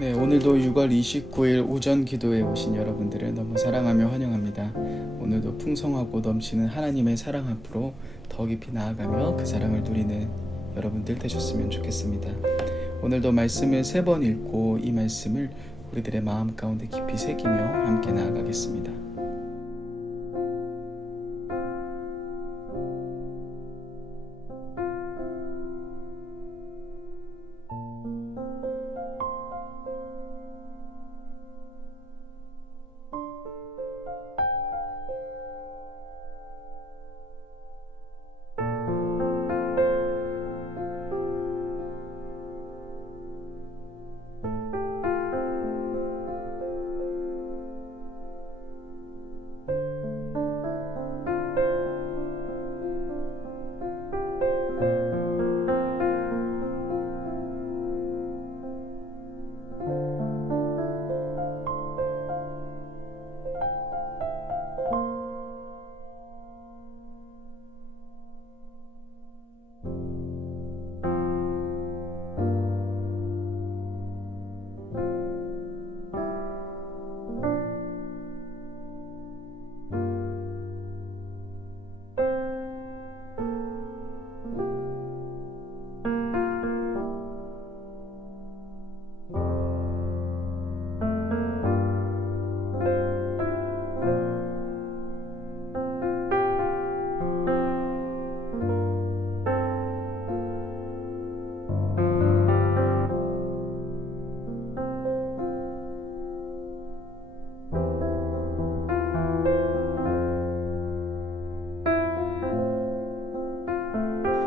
네, 오늘도 6월 29일 오전 기도에 오신 여러분들을 너무 사랑하며 환영합니다. 오늘도 풍성하고 넘치는 하나님의 사랑 앞으로 더 깊이 나아가며 그 사랑을 누리는 여러분들 되셨으면 좋겠습니다. 오늘도 말씀을 3번 읽고 이 말씀을 우리들의 마음 가운데 깊이 새기며 함께 나아가겠습니다.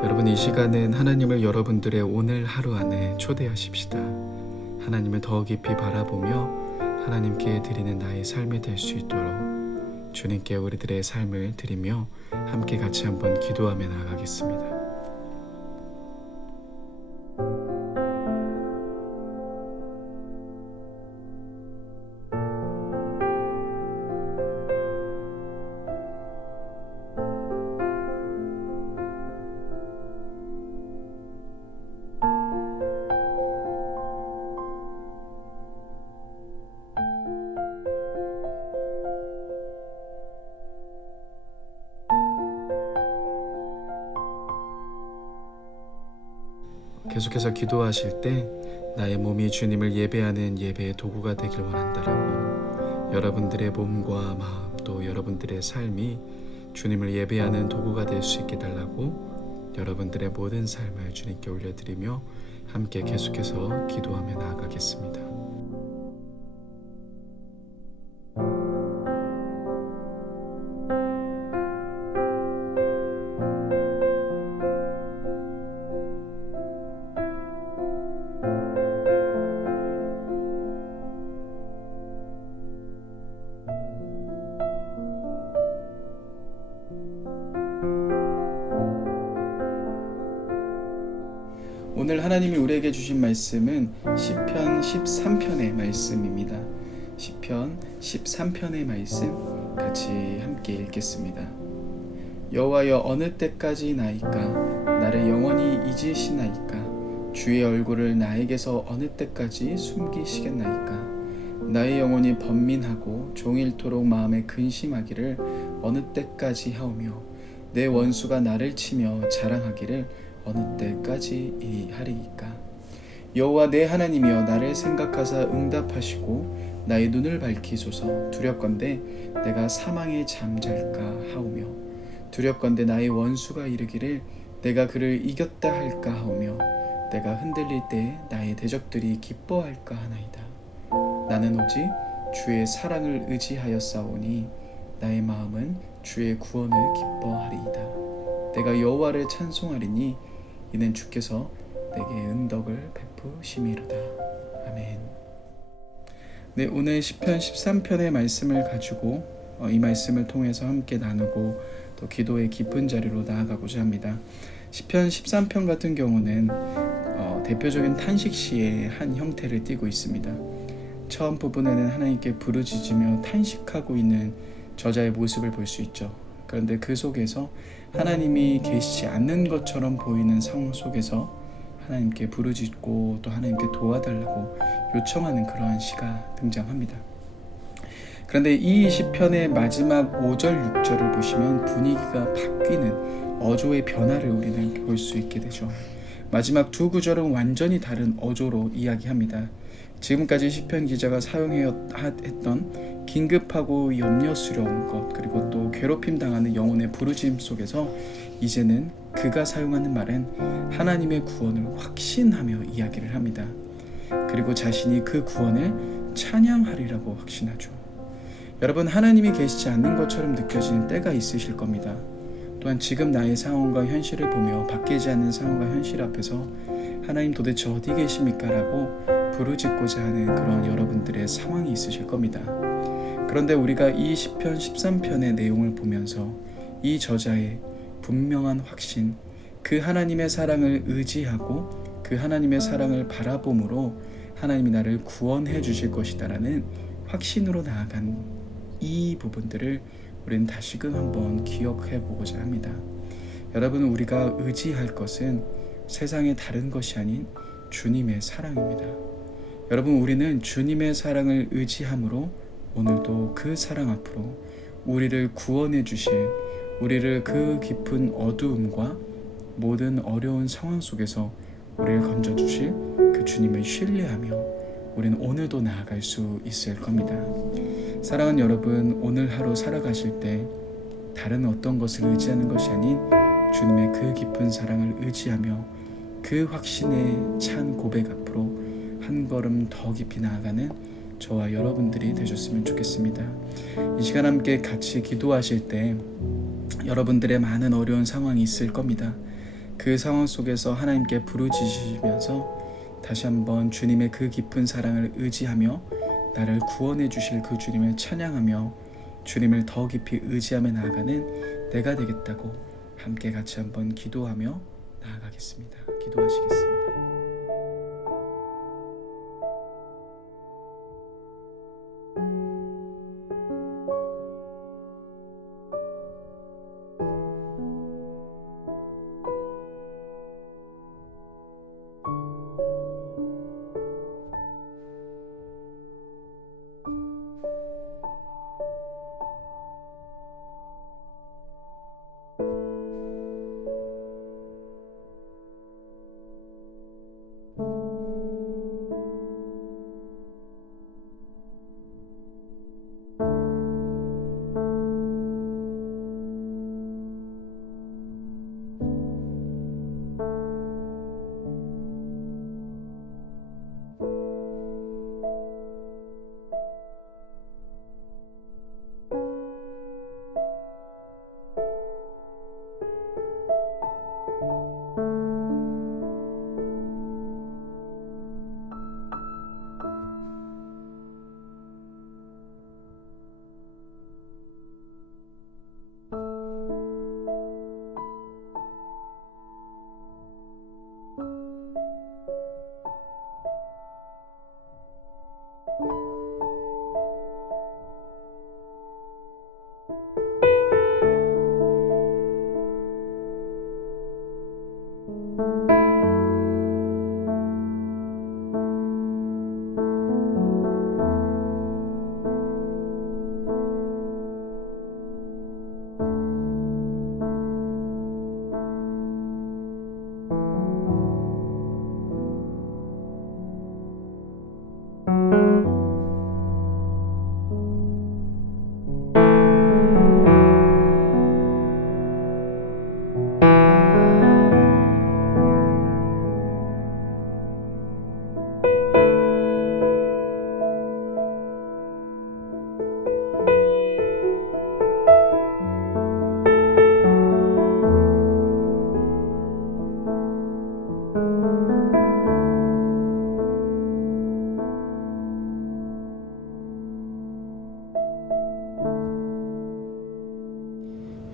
여러분, 이 시간은 하나님을 여러분들의 오늘 하루 안에 초대하십시다. 하나님을 더 깊이 바라보며 하나님께 드리는 나의 삶이 될 수 있도록 주님께 우리들의 삶을 드리며 함께 같이 한번 기도하며 나아가겠습니다. 계속해서 기도하실 때 나의 몸이 주님을 예배하는 예배의 도구가 되길 원한다라고, 여러분들의 몸과 마음 또 여러분들의 삶이 주님을 예배하는 도구가 될 수 있게 달라고 여러분들의 모든 삶을 주님께 올려드리며 함께 계속해서 기도하며 나아가겠습니다. 오늘 하나님이 우리에게 주신 말씀은 시편 13편의 말씀입니다. 시편 13편의 말씀 같이 함께 읽겠습니다. 여호와여, 어느 때까지 나이까? 나를 영원히 잊으시나이까? 주의 얼굴을 나에게서 어느 때까지 숨기시겠나이까? 나의 영혼이 번민하고 종일토록 마음에 근심하기를 어느 때까지 하오며, 내 원수가 나를 치며 자랑하기를 어느 때까지 하리이까? 여호와 내 하나님이여, 나를 생각하사 응답하시고 나의 눈을 밝히소서. 두렵건대 내가 사망에 잠잘까 하오며, 두렵건대 나의 원수가 이르기를 내가 그를 이겼다 할까 하오며, 내가 흔들릴 때 나의 대적들이 기뻐할까 하나이다. 나는 오직 주의 사랑을 의지하였사오니 나의 마음은 주의 구원을 기뻐하리이다. 내가 여호와를 찬송하리니 이는 주께서 내게 은덕을 베푸심이로다. 아멘. 네, 오늘 시편 13편의 말씀을 가지고 이 말씀을 통해서 함께 나누고 또 기도의 깊은 자리로 나아가고자 합니다. 시편 13편 같은 경우는 대표적인 탄식시의 한 형태를 띠고 있습니다. 처음 부분에는 하나님께 부르짖으며 탄식하고 있는 저자의 모습을 볼 수 있죠. 그런데 그 속에서 하나님이 계시지 않는 것처럼 보이는 상황 속에서 하나님께 부르짖고 또 하나님께 도와달라고 요청하는 그러한 시가 등장합니다. 그런데 이 시편의 마지막 5절, 6절을 보시면 분위기가 바뀌는 어조의 변화를 우리는 볼 수 있게 되죠. 마지막 두 구절은 완전히 다른 어조로 이야기합니다. 지금까지 시편 기자가 사용했던 긴급하고 염려스러운 것, 그리고 또 괴롭힘 당하는 영혼의 부르짖음 속에서 이제는 그가 사용하는 말은 하나님의 구원을 확신하며 이야기를 합니다. 그리고 자신이 그 구원을 찬양하리라고 확신하죠. 여러분, 하나님이 계시지 않는 것처럼 느껴지는 때가 있으실 겁니다. 또한 지금 나의 상황과 현실을 보며 바뀌지 않는 상황과 현실 앞에서 하나님 도대체 어디 계십니까? 라고 부르짖고자 하는 그런 여러분들의 상황이 있으실 겁니다. 그런데 우리가 이 시편 13편의 내용을 보면서 이 저자의 분명한 확신, 그 하나님의 사랑을 의지하고 그 하나님의 사랑을 바라봄으로 하나님이 나를 구원해 주실 것이다라는 확신으로 나아간 이 부분들을 우리는 다시금 한번 기억해 보고자 합니다. 여러분, 우리가 의지할 것은 세상의 다른 것이 아닌 주님의 사랑입니다. 여러분, 우리는 주님의 사랑을 의지함으로 오늘도 그 사랑 앞으로 우리를 구원해 주실, 우리를 그 깊은 어두움과 모든 어려운 상황 속에서 우리를 건져 주실 그 주님을 신뢰하며 우리는 오늘도 나아갈 수 있을 겁니다. 사랑하는 여러분, 오늘 하루 살아가실 때 다른 어떤 것을 의지하는 것이 아닌 주님의 그 깊은 사랑을 의지하며 그 확신에 찬 고백 앞으로 한 걸음 더 깊이 나아가는 저와 여러분들이 되셨으면 좋겠습니다. 이 시간 함께 같이 기도하실 때 여러분들의 많은 어려운 상황이 있을 겁니다. 그 상황 속에서 하나님께 부르짖으시면서 다시 한번 주님의 그 깊은 사랑을 의지하며 나를 구원해 주실 그 주님을 찬양하며 주님을 더 깊이 의지하며 나아가는 내가 되겠다고 함께 같이 한번 기도하며 나아가겠습니다. 기도하시겠습니다.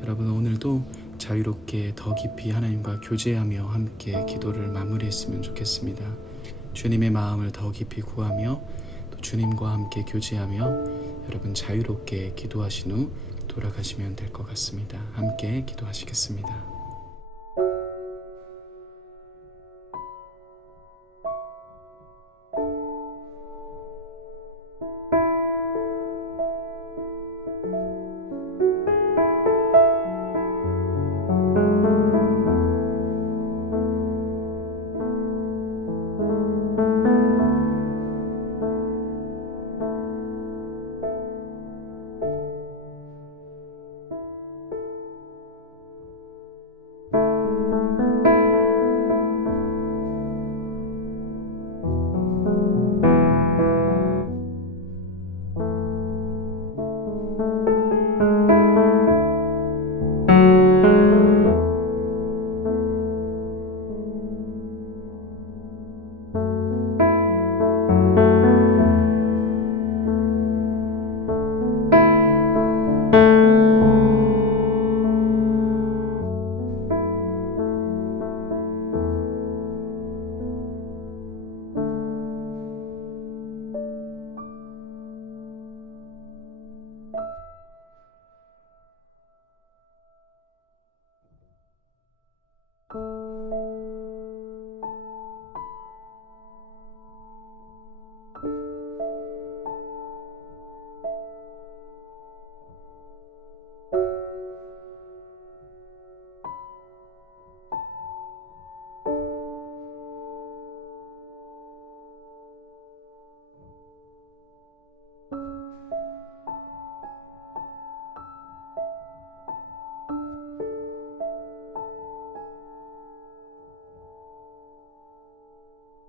여러분, 오늘도 자유롭게 더 깊이 하나님과 교제하며 함께 기도를 마무리했으면 좋겠습니다. 주님의 마음을 더 깊이 구하며 또 주님과 함께 교제하며 여러분 자유롭게 기도하신 후 돌아가시면 될 것 같습니다. 함께 기도하시겠습니다.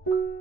you.